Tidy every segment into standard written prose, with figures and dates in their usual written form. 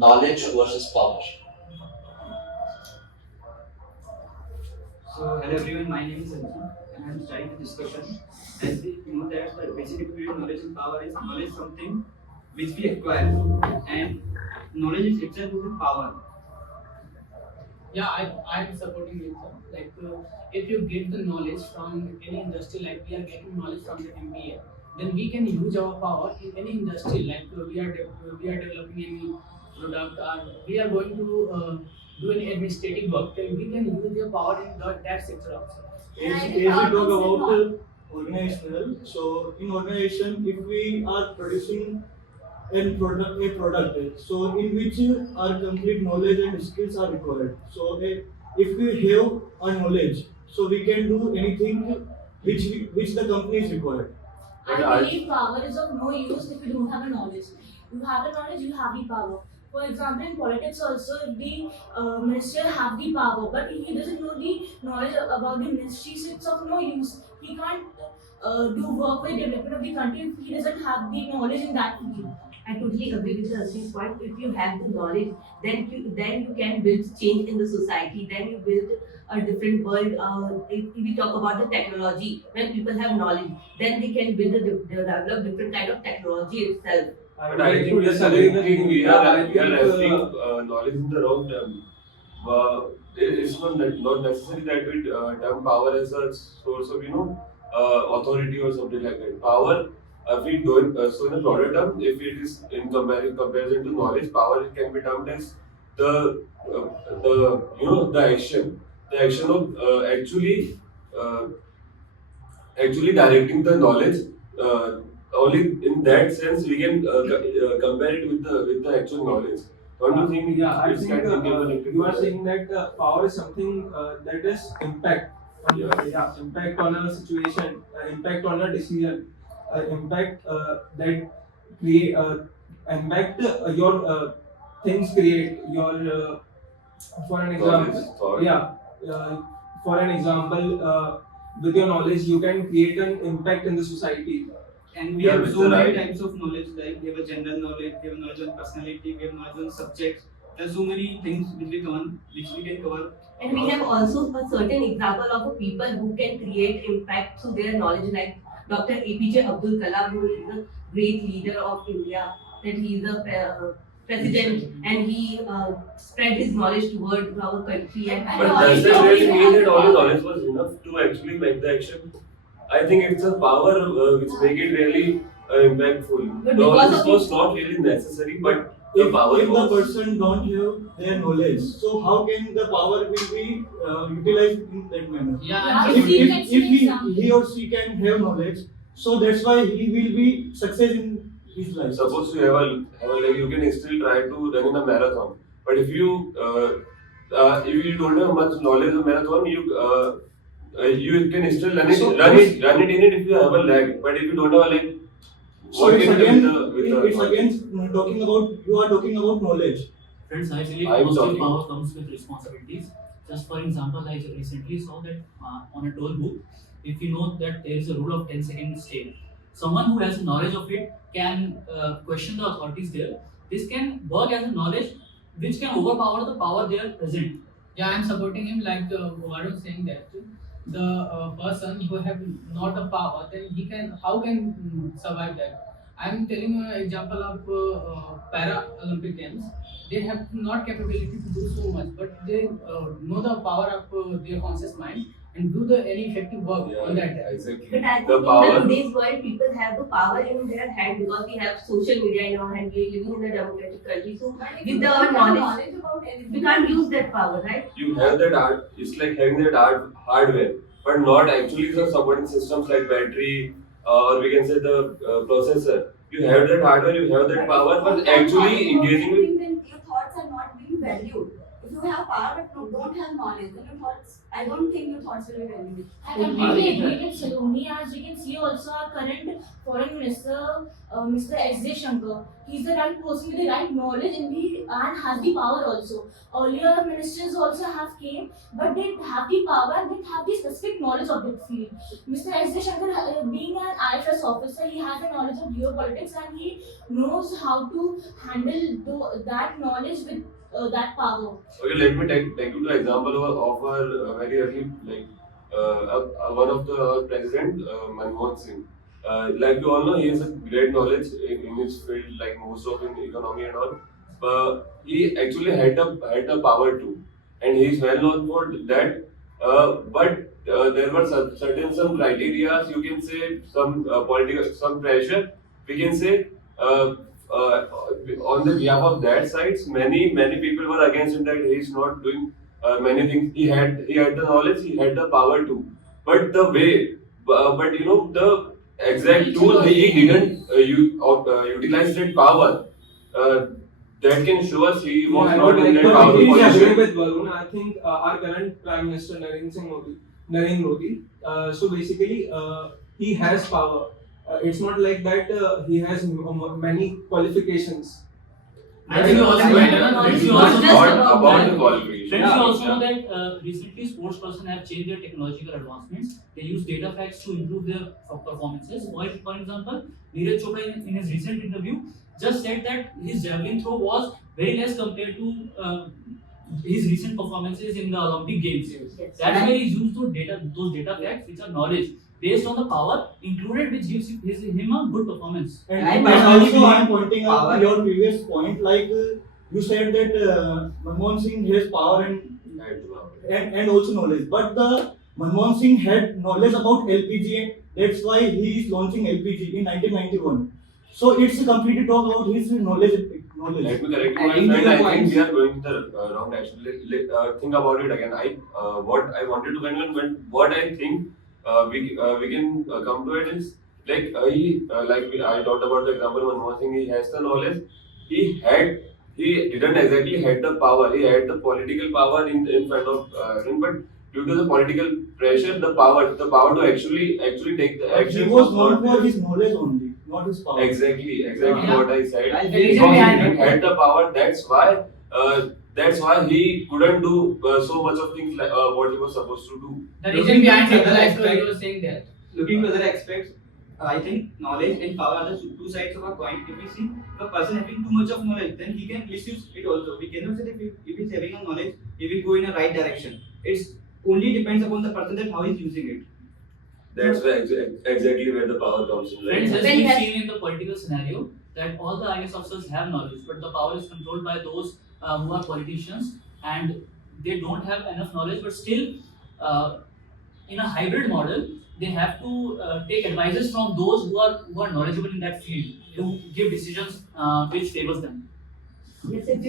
knowledge versus power? So, hello everyone, my name is Anju and I am starting the discussion. As we know that the basic difference between knowledge and power is knowledge something which we acquire and knowledge is itself is a power. Yeah, I'm supporting you, sir. Like, if you get the knowledge from any industry, like we are getting knowledge from the MBA, then we can use our power in any industry. Like, we are developing any product, or we are going to do any administrative work, then we can use your power in that sector also. As we talk about organizational, so in organization, if we are producing a product, so in which our complete knowledge and skills are required. So if we have our knowledge, so we can do anything which the company is required. I believe power is of no use if you don't have a knowledge. You have the knowledge, you have the power. For example, in politics also, if the minister have the power, but if he doesn't know the knowledge about the ministry, so it's of no use. He can't do work with development of the country if he doesn't have the knowledge in that field. I totally agree with Rashi's point. If you have the knowledge, then you can build change in the society. Then you build a different world. If we talk about the technology, when people have knowledge, then they can develop different kind of technology itself. But I think we are having knowledge in the wrong term. It's not necessary that we term power as a source of authority or something like that. Power, if we don't so in a broader term, if it is in comparison to knowledge, power can be termed as the action of actually directing the knowledge. Only in that sense we can compare it with the actual knowledge. Don't you think? I it's think kind of you are saying that power is something that is impact. Impact on a situation, impact on a decision, impact that create, impact your things create your. For an example, for an example, with your knowledge, you can create an impact in the society. And we have so many types of knowledge, like we have a general knowledge, we have knowledge on personality, we have knowledge on subjects. There are so many things which we can cover. And we have also a certain example of a people who can create impact through their knowledge, like Dr. APJ Abdul Kalam, who is a great leader of India, that he is a president and he spread his knowledge towards our country. But does that really mean that all the knowledge was enough to actually make the action? I think it's a power which make it really impactful. But Knowledge was not really necessary, but the power If the was. person don't have their knowledge, so how can the power will be utilized in that manner? Yeah, If he or she can have knowledge, so that's why he will be success in his life. Suppose you have a like you can still try to run in a marathon, but if you don't have much knowledge of marathon, you can still run it in it if you have a leg, but if you don't have a leg, So what it's can again, you do with it's the again you are talking about knowledge. Friends, I believe I'm positive talking. power comes with responsibilities. Just for example, I recently saw that on a toll booth, if you know that there is a rule of 10 seconds stay, someone who has knowledge of it can question the authorities there. This can work as a knowledge which can overpower the power there present. Yeah, I'm supporting him. Like what I was saying that the person who have not the power, then he can how can survive that. I'm telling you an example of para Olympic games. They have not capability to do so much, but they know the power of their conscious mind and do the any effective work on that. Exactly. But I think The in power. today's world, people have the power in their hand because we have social media in our hand. We are living in a democratic country, so with our knowledge, about anything, we can't use that power, right? You have that art. It's like having that hardware, but not actually the supporting systems like battery or we can say the processor. You have that hardware, you have that power, but actually engaging with. then your thoughts are not being valued. If you you have power but don't have knowledge, then your thoughts, I don't think your thoughts will be valuable. I completely agree with Saloni. As you can see, also our current foreign minister, Mr. S. J. Shankar, he's the right person with the right knowledge and has the power also. Earlier ministers also have came, but they have the power and they have the specific knowledge of that field. Mr. S. J. Shankar, being an IFS officer, he has the knowledge of geopolitics and he knows how to handle that knowledge with that power. Okay, let me take you to example of our very early, like one of the president, Manmohan Singh. Like you all know, he has a great knowledge in his field, like most of in economy and all. But he actually had the power too, and he is well known for that. But there were certain some criteria. You can say some political, some pressure. We can say. On the behalf of that sides, many people were against him that he is not doing many things. He had the knowledge, he had the power too. But the way, but you know the exact tool he didn't utilize that power. That can show us he was not in that power I agree position. with Varun. I think our current Prime Minister Narendra Modi. So basically, he has power. It's not like that he has many qualifications. I think you also Right. know It's you not also know about the that- qualification. Friends, you also know that recently sports person have changed their technological advancements. They use data facts to improve their performances. For example, Neeraj Chopra in his recent interview just said that his javelin throw was very less compared to his recent performances in the Olympic Games. Yes. That's where he's used those data facts which are knowledge based on the power included, which gives him a good performance. And, I and personally also I am believe pointing out power- to your previous point, like you said that Manmohan Singh has power and also knowledge, but the Manmohan Singh had knowledge about LPG, that's why he is launching LPG in 1991. So it's a completely talk about his knowledge. Let me correct you, my Adding to friend. the I think points. we are going the wrong direction. Think about it again. What I wanted to convey, when what I think we can come to it is like I talked about the example of Manmohan Singh. He has the knowledge. He didn't exactly had the power. He had the political power in front of him, but due to the political pressure, the power to actually take the He action was not known for there. his knowledge only, not his power. Exactly Yeah. what I said. I Because think he behind didn't it. had the power. That's why he couldn't do so much of things like what he was supposed to do. The Looking reason behind at it, other like aspect- you were saying that. Looking to other aspects, I think knowledge and power are the two sides of a coin. If we see the person having too much of knowledge, then he can misuse it also. We cannot say that if he's having a knowledge, he will go in a right direction. It's only depends upon the person that how he's using it. That's where exactly where the power comes in. Friends, Right? as When we've has- seen in the political scenario, that all the IAS officers have knowledge, but the power is controlled by those who are politicians and they don't have enough knowledge, but still, in a hybrid model, they have to take advices from those who are knowledgeable in that field to give decisions which favors them. Yes, if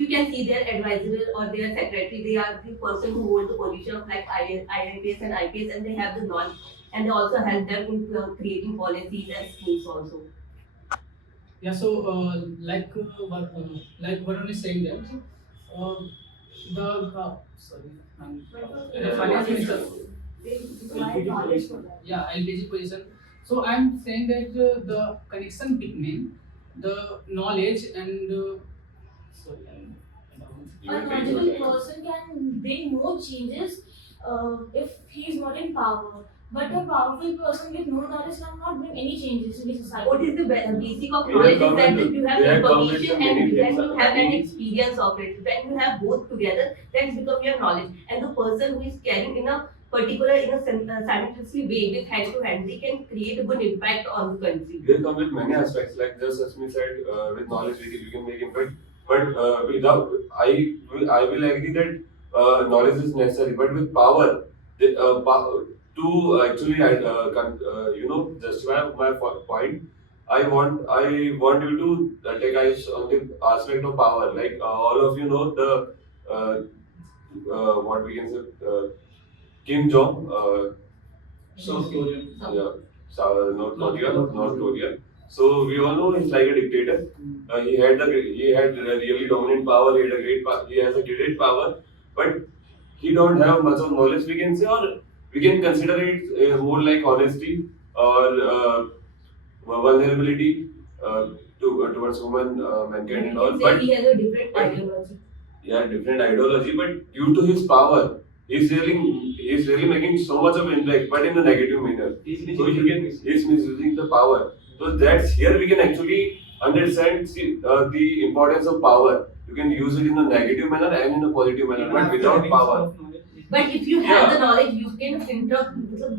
you can see their advisor or their secretary, they are the person who hold the position of like IAS and IPS, and they have the knowledge, and they also help them in creating policies and schemes also. Yeah, so like Varun is saying that the finance minister, Require knowledge for that. yeah, LPG position. So I'm saying that the connection between the knowledge and You A will take knowledgeable your time. person can bring more changes if he is not in power. But a powerful person with no knowledge cannot bring any changes in the society. What is the basic of We knowledge have is that come you have we have come with information some many and then things, you have an many- experience of it. When you have both together, then become your knowledge. And the person who is carrying in a particular, in a simultaneously way with hand to hand, they can create a good impact on the country. They come with many aspects, like just as we said, with knowledge we can make impact. But without, I will agree that knowledge is necessary. But with power, to actually justify my point, I want you to take eyes on the aspect of power. Like all of you know the what we can say Kim Jong. South Korea. Yeah, North Korea. So we all know he's like a dictator. He had a really dominant power. He has a great power, but he don't have much of knowledge. We can say, or we can consider it more like honesty or vulnerability towards human mankind and all. Say But he has a different ideology. yeah, different ideology, but due to his power, he's really making so much of impact, but in a negative manner. So he's misusing the power. So that's here we can actually understand the importance of power. You can use it in a negative manner and in a positive manner, but without power. But if you have Yeah. the knowledge, you can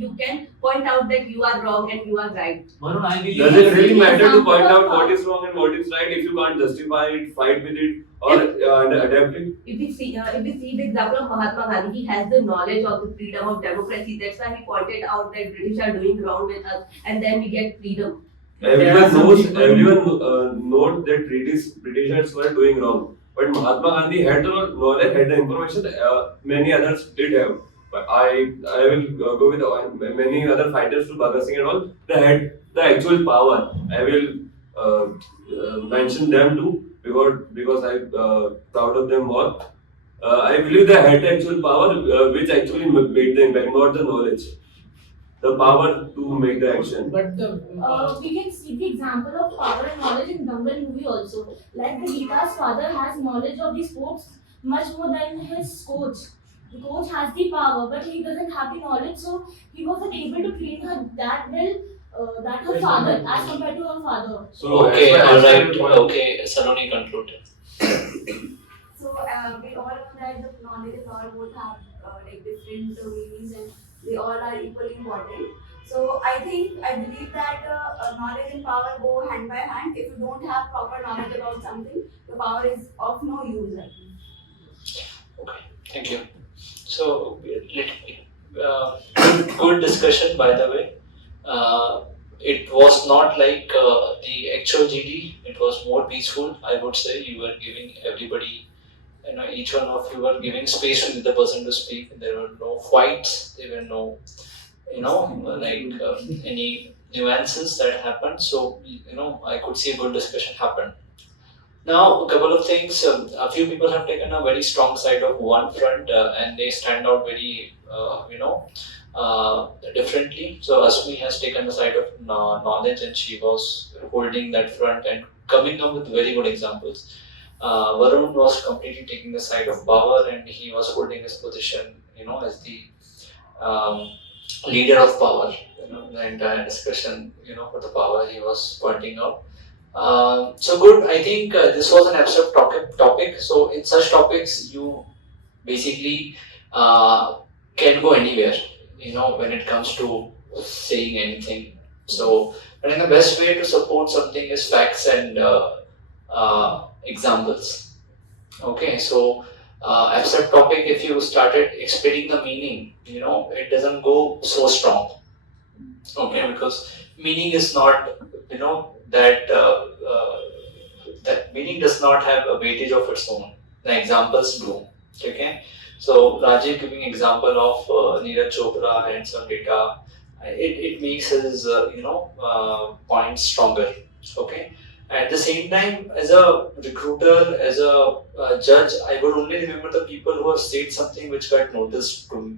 you can point out that you are wrong and you are right. Varun, I believe. Does it really Give me matter to example point of out power. what is wrong and what is right if you can't justify it, fight with it, or adapt it? If we see the example of Mahatma Gandhi, he has the knowledge of the freedom of democracy. That's why he pointed out that British are doing wrong with us, and then we get freedom. Everyone knows that Britishers were doing wrong. But Mahatma Gandhi had the knowledge, had the information many others did have. But I will go with many other fighters to Bhagat Singh and all. They had the actual power. I will mention them too because I'm proud of them more. I believe they had the actual power which actually made the impact, not the knowledge. The power to make the action. But the We can see the example of power and knowledge in Dangal movie also. Like the Geeta's father has knowledge of the sports much more than his coach. The coach has the power, but he doesn't have the knowledge, so he wasn't able to train her that well, that her father, as compared to her father. So Okay, as per- alright, okay, Saloni conclude. So we all know that the knowledge and all both have like different meanings and they all are equally important. So I believe that knowledge and power go hand by hand. If you don't have proper knowledge about something, the power is of no use. I think. Okay, thank you. So, good discussion by the way. It was not like the actual GD, it was more peaceful, I would say. You were giving everybody, each one of you were giving space to the person to speak. There were no fights, there were no, any nuances that happened. So, I could see a good discussion happen. Now, a couple of things. A few people have taken a very strong side of one front, and they stand out very, differently. So, Asmi has taken the side of knowledge, and she was holding that front and coming up with very good examples. Varun was completely taking the side of power, and he was holding his position, as the leader of power. The entire discussion, for the power he was pointing out. So good. I think this was an abstract topic. So in such topics, you basically can go anywhere. When it comes to saying anything. So I think the best way to support something is facts and examples. Okay. So abstract topic. If you started explaining the meaning, it doesn't go so strong. Okay, because meaning is not, that meaning does not have a weightage of its own. The examples do. Okay, so Rajiv giving example of Neeraj Chopra and some data, it makes his point stronger. Okay, at the same time, as a recruiter, as a judge, I would only remember the people who have said something which got noticed to